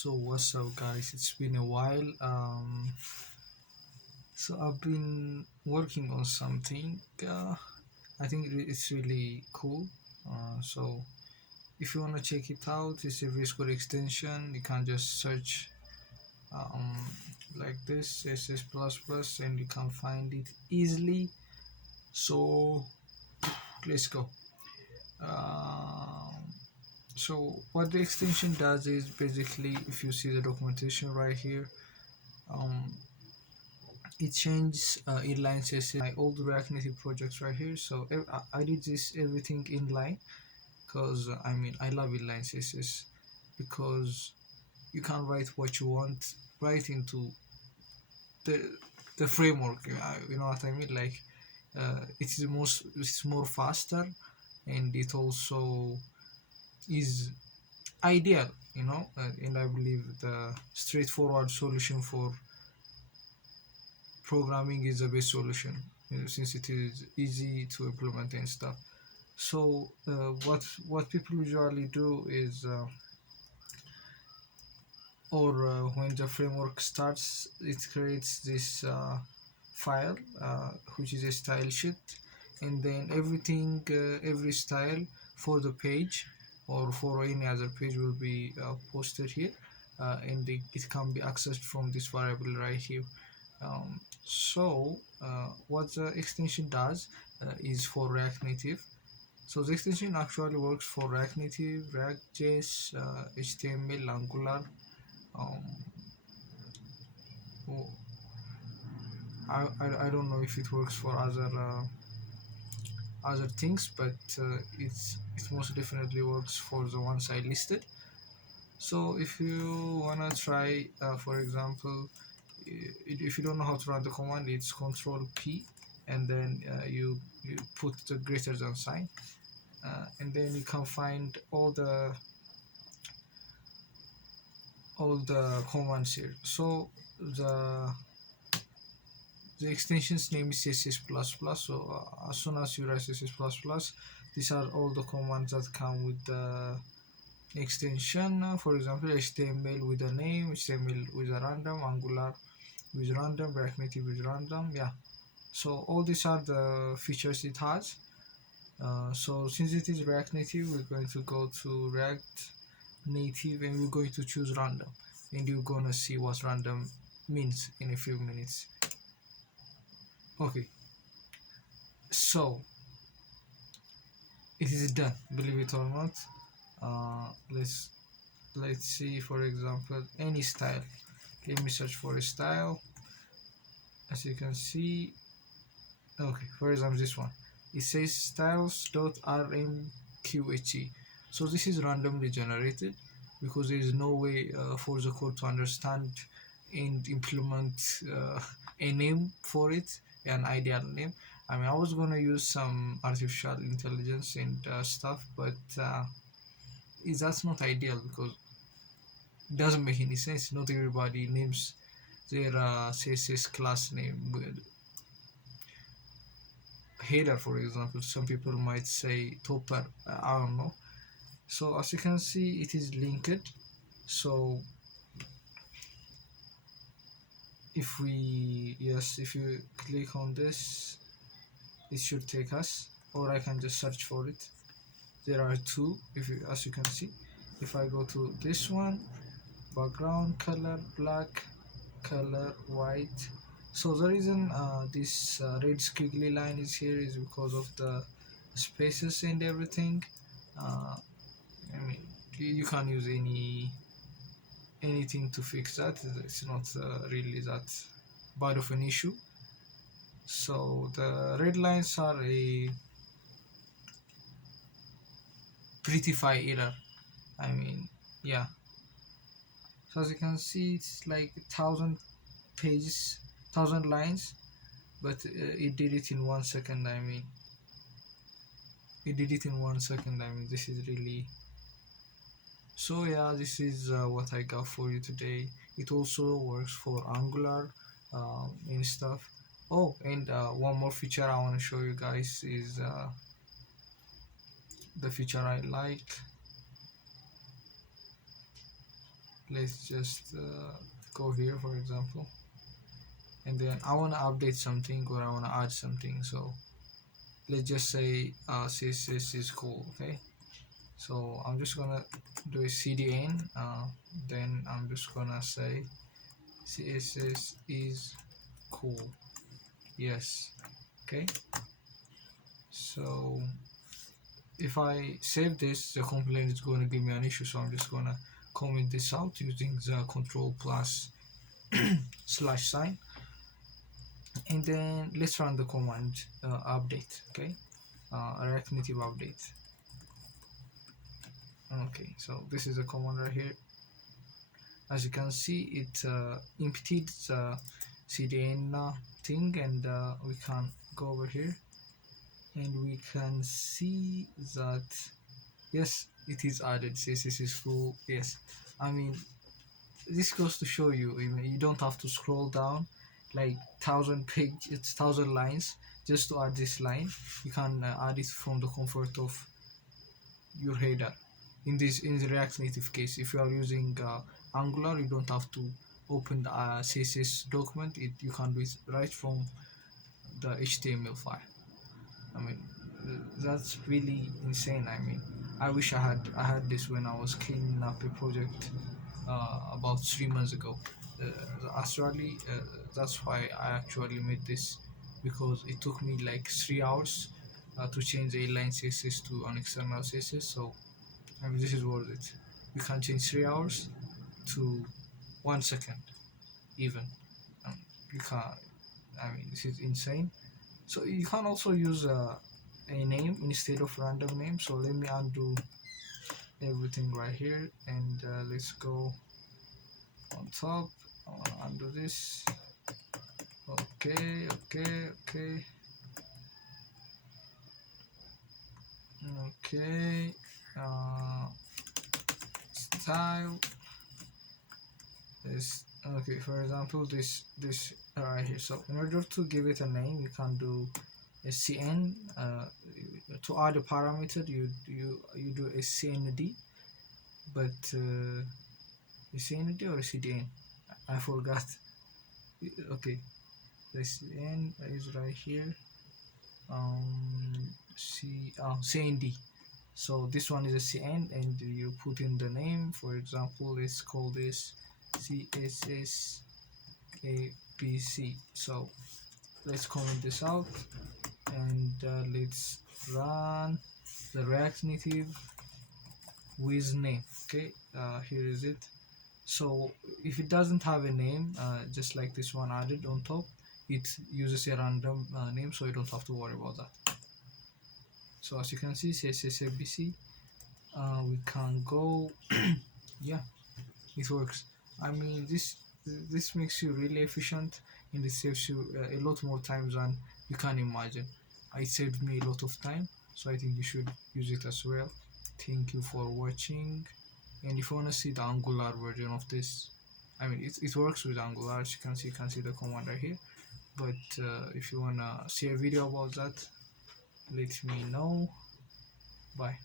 So what's up, guys? It's been a while. So I've been working on something. I think it's really cool. So if you wanna check it out, it's a VS Code extension. You can just search um, like this CSS and you can find it easily. So let's go. Um, so what the extension does is basically, if you see the documentation right here, um, it changes inline CSS. My old React Native projects right here. So I did this everything inline because I mean I love inline CSS because you can write what you want right into the framework. You know what I mean? Like it's more faster, and it also is ideal. And I believe the straightforward solution for programming is the best solution, since it is easy to implement and stuff. So what people usually do is, when the framework starts, it creates this file, which is a style sheet, and then every style for the page or for any other page will be posted here, and it can be accessed from this variable right here. So what the extension does is for React Native. So the extension actually works for React Native, React.js, HTML, Angular. Um, oh, I don't know if it works for other things, but it most definitely works for the ones I listed. So if you wanna try, for example, if you don't know how to run the command, it's Control P, and then you put the greater than sign, and then you can find all the commands here. So the the extension's name is CSS++. So as soon as you write CSS++, these are all the commands that come with the extension. For example, HTML with a name, HTML with a random, Angular with random, React Native with random. Yeah. So all these are the features it has. So since it is React Native, we're going to go to React Native and we're going to choose random, and you're gonna see what random means in a few minutes. Okay, so it is done, believe it or not. Let's see, for example, any style. Let me search for a style. As you can see, okay, for example, this one, it says styles.rmqhe. So this is randomly generated because there is no way for the code to understand and implement a name for it, an ideal name. I mean, I was gonna use some artificial intelligence and stuff, but that's not ideal because it doesn't make any sense. Not everybody names their CSS class name with header, for example. Some people might say topper, I don't know. So as you can see, it is linked. So if you click on this, it should take us, or I can just search for it. There are two, as you can see. If I go to this one, background color black, color white. So the reason this red squiggly line is here is because of the spaces and everything. I mean, you can use anything to fix that. It's not really that bad of an issue. So the red lines are a prettify error. I mean, yeah. So as you can see, it's like 1,000 pages, 1,000 lines, but it did it in 1 second. I mean, this is really. So yeah, this is what I got for you today. It also works for Angular and stuff. Oh, and one more feature I want to show you guys is the feature I like. let's just go here for example, and then I want to update something or I want to add something. So let's just say CSS is cool. Okay, so I'm just gonna do a cdn, then I'm just gonna say CSS is cool. Yes. Okay, so if I save this, the complaint is going to give me an issue, so I'm just going to comment this out using the control plus slash sign, and then let's run the command update. Okay, React Native update. Okay, so this is the command right here. As you can see, it emptied the cdn thing, and we can go over here and we can see that yes, it is added. CSS is full. Yes, I mean, this goes to show you, you don't have to scroll down like 1,000 page, it's 1,000 lines just to add this line. You can add it from the comfort of your header. In the React Native case, if you are using Angular, you don't have to open the CSS document. You can do it right from the HTML file. I mean, that's really insane. I mean, I wish I had this when I was cleaning up a project about 3 months ago. Actually, that's why I actually made this, because it took me like 3 hours to change the inline CSS to an external CSS. So I mean, this is worth it. You can change 3 hours to 1 second even. Um, you can. I mean, this is insane. So you can also use a name instead of random name. So let me undo everything right here, and let's go on top. I want to undo this. Okay, okay. Style is okay. For example, this right here. So in order to give it a name, you can do a cn. To add a parameter, you do a cnd, but a cnd or a cdn, I forgot. Okay, the cn is right here. CND. So this one is a cn, and you put in the name. For example, let's call this CSS ABC. So let's comment this out, and let's run the React Native with name. Okay, here is it. So if it doesn't have a name, just like this one added on top, it uses a random name, so you don't have to worry about that. So as you can see, CSS ABC, we can go. Yeah, it works. I mean, this makes you really efficient, and it saves you a lot more time than you can imagine. It saved me a lot of time, so I think you should use it as well. Thank you for watching, and if you want to see the Angular version of this, I mean, it works with Angular. As you can see the command right here. But if you want to see a video about that, let me know. Bye.